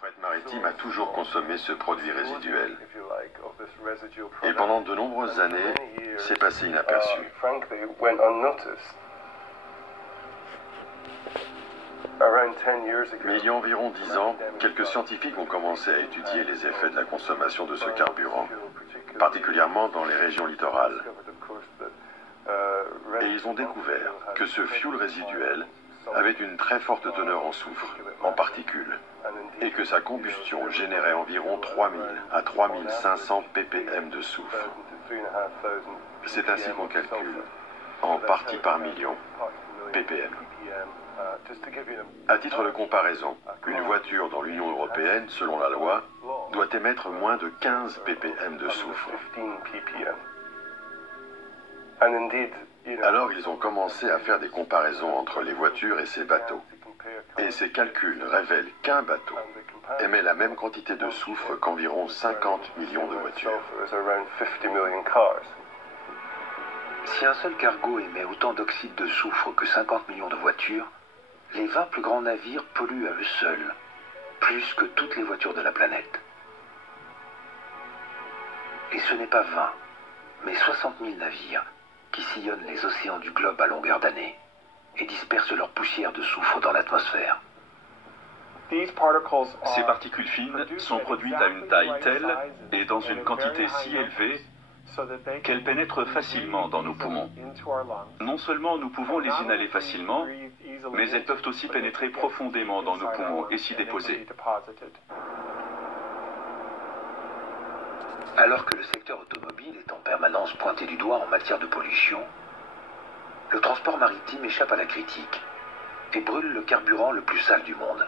fret maritime a toujours consommé ce produit résiduel. Et pendant de nombreuses années, c'est passé inaperçu. Mais il y a environ 10 ans, quelques scientifiques ont commencé à étudier les effets de la consommation de ce carburant, particulièrement dans les régions littorales. Et ils ont découvert que ce fuel résiduel avait une très forte teneur en soufre, en particules, et que sa combustion générait environ 3000 à 3500 ppm de soufre. C'est ainsi qu'on calcule, en partie par million, ppm. À titre de comparaison, une voiture dans l'Union européenne, selon la loi, doit émettre moins de 15 ppm de soufre. Alors ils ont commencé à faire des comparaisons entre les voitures et ces bateaux. Et ces calculs révèlent qu'un bateau émet la même quantité de soufre qu'environ 50 millions de voitures. Si un seul cargo émet autant d'oxyde de soufre que 50 millions de voitures, les 20 plus grands navires polluent à eux seuls, plus que toutes les voitures de la planète. Et ce n'est pas 20, mais 60 000 navires qui sillonnent les océans du globe à longueur d'année et dispersent leur poussière de soufre dans l'atmosphère. Ces particules fines sont produites à une taille telle et dans une quantité si élevée qu'elles pénètrent facilement dans nos poumons. Non seulement nous pouvons les inhaler facilement, mais elles peuvent aussi pénétrer profondément dans nos poumons et s'y déposer. Alors que le secteur automobile est en permanence pointé du doigt en matière de pollution, le transport maritime échappe à la critique et brûle le carburant le plus sale du monde.